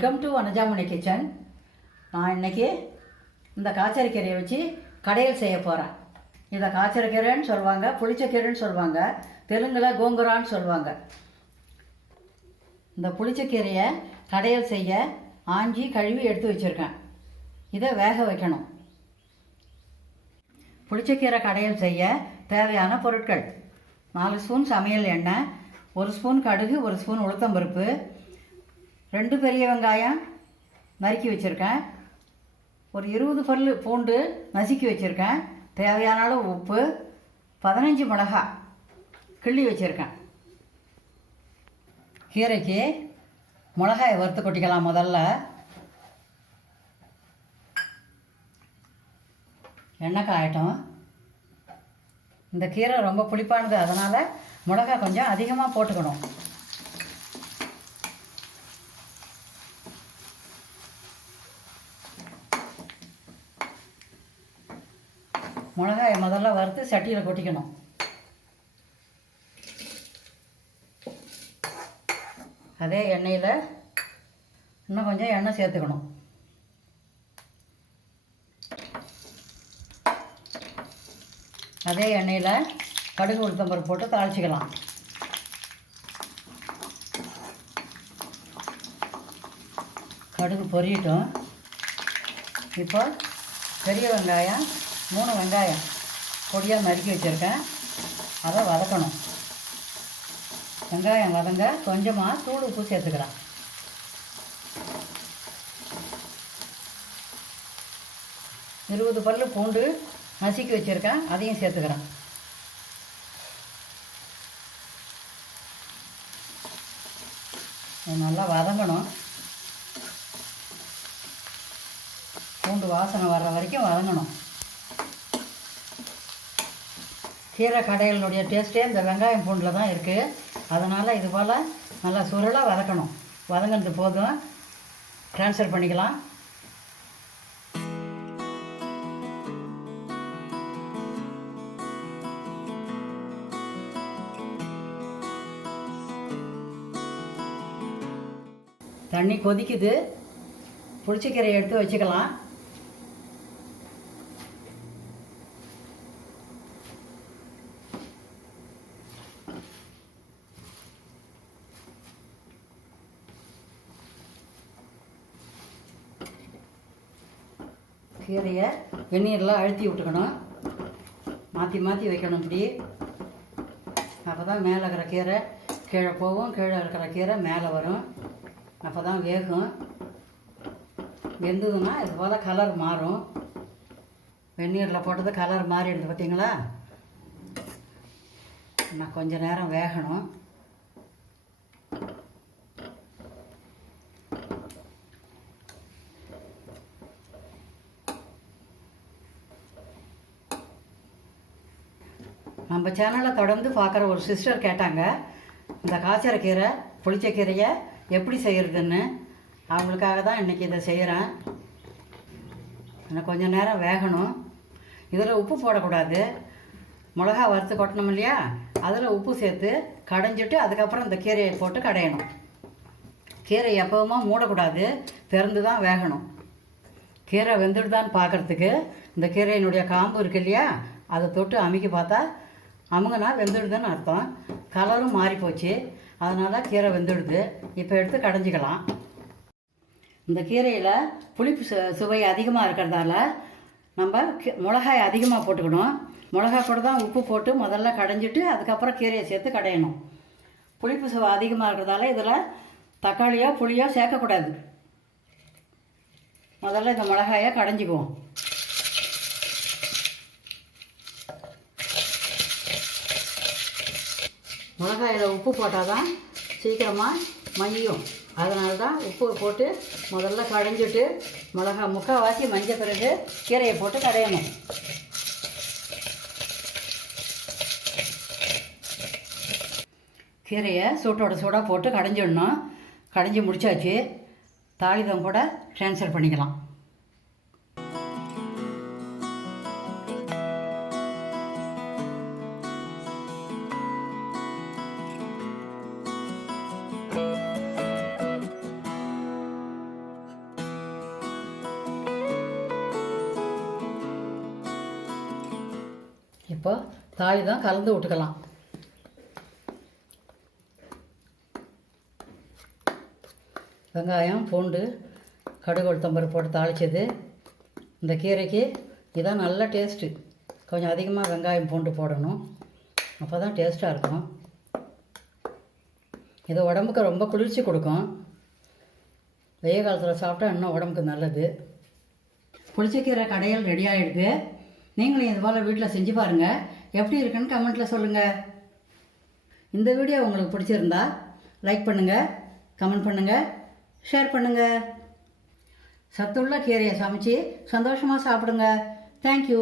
Welcome to அனஜாமணி kitchen நான் இன்னைக்கு இந்த காய்ச்சறக்கீரையை வச்சு கடையில் செய்ய போகிறேன் இதை காய்ச்சறக்கீரைன்னு சொல்லுவாங்க புளிச்சக்கீரைன்னு சொல்லுவாங்க தெலுங்கில் கோங்குரான்னு சொல்லுவாங்க. இந்த புளிச்சக்கீரையை கடையில் செய்ய ஆஞ்சி கழுவி எடுத்து வச்சுருக்கேன். இதை வேக வைக்கணும். புளிச்சக்கீரை கடையில் செய்ய தேவையான பொருட்கள். நாலு ஸ்பூன் சமையல் எண்ணெய் ஒரு ஸ்பூன் கடுகு ஒரு ஸ்பூன் உளுத்தம்பருப்பு ரெண்டு பெரிய வெங்காயம் நறுக்கி வச்சுருக்கேன். ஒரு இருபது பல் பூண்டு நசுக்கி வச்சுருக்கேன். தேவையான அளவு உப்பு பதினஞ்சு மிளகா கிள்ளி வச்சுருக்கேன். கீரைக்கு மிளகாயை வறுத்து கொட்டிக்கலாம் முதல்ல. எண்ணெய் காயட்டும் இந்த கீரை ரொம்ப புளிப்பானது அதனால் மிளகா கொஞ்சம் அதிகமாக போட்டுக்கணும். மிளகாயை முதல்ல வறுத்து சட்டியில் கொட்டிக்கணும். அதே எண்ணெயில் இன்னும் கொஞ்சம் எண்ணெய் சேர்த்துக்கணும். அதே எண்ணெயில் கடுகு உளுத்தம்பருப்பு போட்டு தாளிச்சிக்கலாம். கடுகு பொரியட்டும். இப்போ பெரிய வெங்காயம் மூணு வெங்காயம் பொடியாக நறுக்கி வச்சுருக்கேன். அதை வதக்கணும். வெங்காயம் வதங்க கொஞ்சமாக தூள் உப்பு சேர்த்துக்கிறேன் இருபது பல்லு பூண்டு நசுக்கி வச்சுருக்கேன். அதையும் சேர்த்துக்கிறேன். நல்லா வதங்கணும். பூண்டு வாசனை வர்ற வரைக்கும் வதங்கணும். கீரை கடைகளுடைய டேஸ்ட்டே இந்த வெங்காயம் பூண்டில் தான் இருக்குது அதனால் இது போல் நல்லா சுருளாக வதக்கணும். வதங்கினது போதும். ட்ரான்ஸ்ஃபர் பண்ணிக்கலாம். தண்ணி கொதிக்குது. புளிச்சக்கீரை எடுத்து வச்சுக்கலாம். கீரையை வெந்நீரில் அழுத்தி விட்டுக்கணும். மாற்றி மாற்றி வைக்கணும் இப்படி. அப்போ தான் மேலே இருக்கிற கீரை கீழே போகும் கீழே இருக்கிற கீரை மேலே வரும். அப்போ தான் வேகும். வெந்ததுன்னா இது போல் கலர் மாறும். வெந்நீரில் போட்டது கலர் மாறிடுது பார்த்தீங்களா இன்னும் கொஞ்சம் நேரம் வேகணும். நம்ம சேனலை தொடர்ந்து பார்க்குற ஒரு சிஸ்டர் கேட்டாங்க இந்த காய்ச்சறக்கீரை புளிச்சக்கீரையை எப்படி செய்கிறதுன்னு அவங்களுக்காக தான் இன்றைக்கி இதை செய்கிறேன் இன்னும் கொஞ்சம் நேரம் வேகணும். இதில் உப்பு போடக்கூடாது. மிளகா வறுத்து கொட்டணும் இல்லையா? அதில் உப்பு சேர்த்து கடைஞ்சிட்டு அதுக்கப்புறம் இந்த கீரையை போட்டு கடையணும். கீரை எப்போவுமே மூடக்கூடாது. திறந்து தான் வேகணும். கீரை வெந்துடுதான்னு பார்க்குறதுக்கு இந்த கீரையினுடைய காம்பு இருக்கு இல்லையா? அதை தொட்டு அமைக்க பார்த்தா அமுங்கினா வெந்துடுதுன்னு அர்த்தம். கலரும் மாறி போச்சு அதனால் கீரை வெந்துடுது. இப்போ எடுத்து கடைஞ்சிக்கலாம். இந்த கீரையில் புளிப்பு சு சுவை அதிகமாக இருக்கிறதால நம்ம மிளகாய் அதிகமாக போட்டுக்கணும். மிளகாய் கூட தான் உப்பு போட்டு முதல்ல கடைஞ்சிட்டு அதுக்கப்புறம் கீரையை சேர்த்து கடையணும். புளிப்பு சுவை அதிகமாக இருக்கிறதால இதில் தக்காளியோ புளியோ சேர்க்கக்கூடாது. முதல்ல இந்த மிளகாயை கடைஞ்சிக்குவோம். மிளகாயில் உப்பு போட்டால் தான் சீக்கிரமாக மையும் அதனால தான் உப்பு போட்டு முதல்ல கடைஞ்சிட்டு மிளகா முக்கால்வாசி மஞ்ச பிறகு கீரையை போட்டு கடையணும். கீரையை சூட்டோட சூடாக போட்டு கடைஞ்சிடணும். கடைஞ்சி முடிச்சாச்சு. தாளிதம் கூட ட்ரான்ஸ்ஃபர் பண்ணிக்கலாம். இப்போ தாளி தான் கலந்து விட்டுக்கலாம். வெங்காயம் பூண்டு கடுகு உளுத்தம்பருப்பு போட்டு தாளிச்சது. இந்த கீரைக்கு இதான் நல்ல டேஸ்ட்டு கொஞ்சம் அதிகமாக வெங்காயம் பூண்டு போடணும். அப்போ தான் டேஸ்ட்டாக இருக்கும். இது உடம்புக்கு ரொம்ப குளிர்ச்சி கொடுக்கும். வெய்ய காலத்தில் சாப்பிட்டா இன்னும் உடம்புக்கு நல்லது. புளிச்சக்கீரை கடையில் ரெடி ஆகிடுது நீங்களும் இது போல் வீட்டில் செஞ்சு பாருங்கள் எப்படி இருக்குன்னு கமெண்ட்டில் சொல்லுங்கள் இந்த வீடியோ உங்களுக்கு பிடிச்சிருந்தா லைக் பண்ணுங்கள் கமெண்ட் பண்ணுங்கள் ஷேர் பண்ணுங்கள் சத்துள்ள கீரையை சமைச்சு சந்தோஷமாக சாப்பிடுங்க. தேங்க்யூ